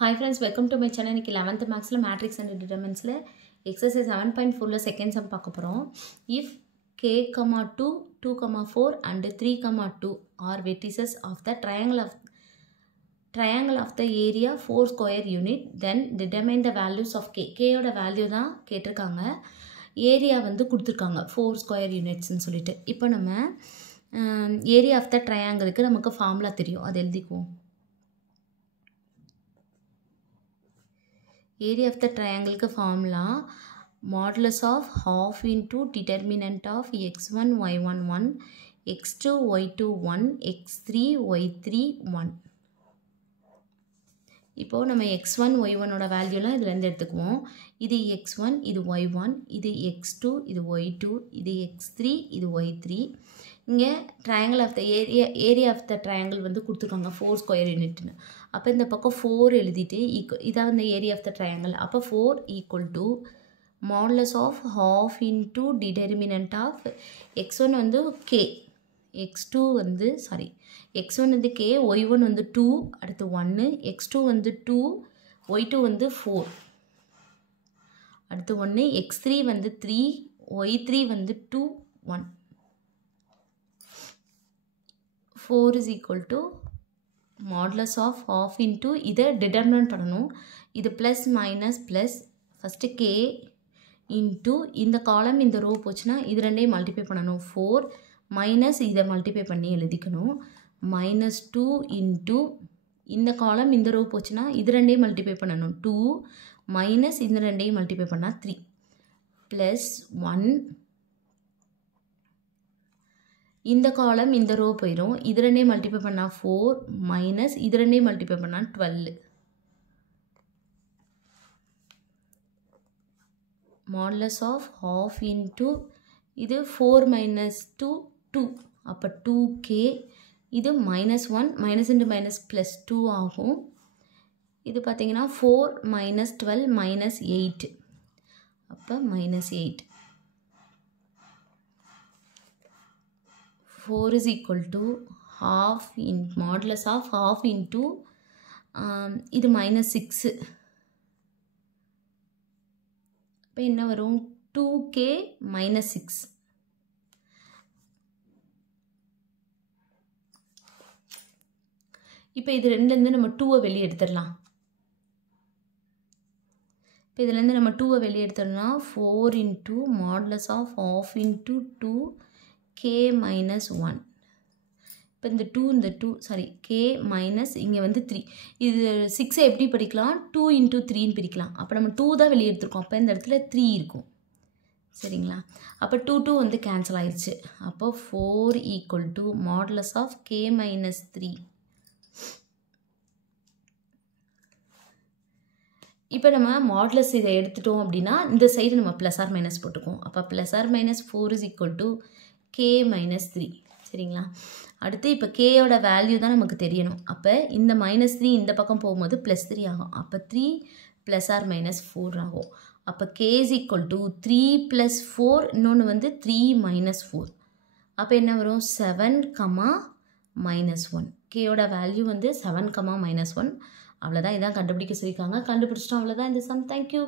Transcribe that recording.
Hi friends, welcome to my channel. இன்னைக்கு 11th Mathsல Matrix and Determinantsல exercise 7.4ல second sum பார்க்க போறோம். If k, 2, 2, 4 and 3, 2 are vertices of the triangle of the area 4 square unit, then determine the values of k. K ஓட value தான் கேட்டிருக்காங்க. Area வந்து கொடுத்துருக்காங்க 4 square units ன்னு சொல்லிட்டு. இப்போ நம்ம ஏரியா ஆஃப் த ட்ரையாங்கிளுக்கு நமக்கு ஃபார்முலா தெரியும், அது எழுதிக்குவோம். Area of the triangle का formula modulus of half into determinant of x1 y1 1 x2 y2 1 x3 y3 1. இப்போ நம்ம x1 y1 ஓட வேல்யூலாம் இதுல இருந்து எடுத்துக்குவோம். இது x1 இது y1 இது x2 இது y2 இது x3 இது y3. இங்க triangle of the area of the triangle வந்து கொடுத்துருக்காங்க 4 square unit னு. அப்ப இந்த பக்கம் 4 எழுதிட்டு இதான் அந்த area of the triangle. அப்ப 4 equal to modulus of half into determinant of x1 வந்து k, x2 வந்து x1 வந்து k, y1 வந்து 2, அடுத்து 1, x2 வந்து 2, y2 வந்து 4, அடுத்து 1, x3 வந்து 3, y3 வந்து 2, 1. 4 is equal to modulus of half into இதை determinant பண்ணணும். இது plus minus plus first k into இந்த column இந்த row போச்சுனா இது ரெண்டையும் multiply பண்ணணும். 4 minus இதை multiply பண்ணி எழுதிக்கணும். minus 2 into இந்த column இந்த row போச்சுனா இது ரெண்டையும் multiply பண்ணணும். 2 minus இந்த ரெண்டையும் multiply பண்ணா 3 plus 1 இந்த காலம் இந்த ரோ போயிடும். இது ரெண்டையும் மல்டிப்ளை பண்ணா 4 மைனஸ் இது ரெண்டையும் மல்டிப்ளை பண்ணா 12. மாடுலஸ் ஆஃப் half into இது 4 minus 2 2. அப்ப 2k. இது minus 1 minus into minus plus 2 ஆகும். இது பாத்தீங்கன்னா 4 minus 12 minus 8. அப்ப minus 8. 4 is equal to half in modulus of half into இது minus 6. இப்போ என்ன வரும் 2k minus 6. இப்போ இது ரெண்டுலேருந்து நம்ம 2 வெளியே எடுத்துடலாம். இப்போ இதுலேருந்து நம்ம 2 வெளியே எடுத்துடலாம். 4 into modulus of half into 2 k minus 1. இப்போ இந்த 2 k minus இங்கே வந்து 3. இது 6 எப்படி படிக்கலாம் 2 into 3 ன்னு பிரிக்கலாம். அப்போ நம்ம 2 தான் வெளியே எடுத்துருக்கோம். அப்போ இந்த இடத்துல 3 இருக்கும். சரிங்களா? அப்போ 2 வந்து கேன்சல் ஆயிடுச்சு. அப்போ 4 equal to modulus of k minus 3. இப்போ நம்ம மாடுலஸ் இதை எடுத்துட்டோம் அப்படின்னா இந்த சைடு நம்ம ப்ளஸ் ஆர் மைனஸ் போட்டுக்குவோம். அப்போ plus R minus 4 is equal to k minus 3. சரிங்களா? அடுத்து இப்போ k ஓட வேல்யூ தான் நமக்கு தெரியணும். அப்போ இந்த minus 3 இந்த பக்கம் போகும்போது plus 3 ஆகும். அப்போ 3 plus or minus 4 ஆகும். அப்போ k is equal to 3 plus 4, இன்னொன்று வந்து 3 minus 4. அப்போ என்ன வரும் 7, minus 1. k ஓட வேல்யூ வந்து 7, minus 1. அவ்வளோதான். இதான் கண்டுபிடிக்க சொல்லியிருக்காங்க. கண்டுபிடிச்சிட்டோம். அவ்வளோதான் இந்த சம். தேங்க்யூ.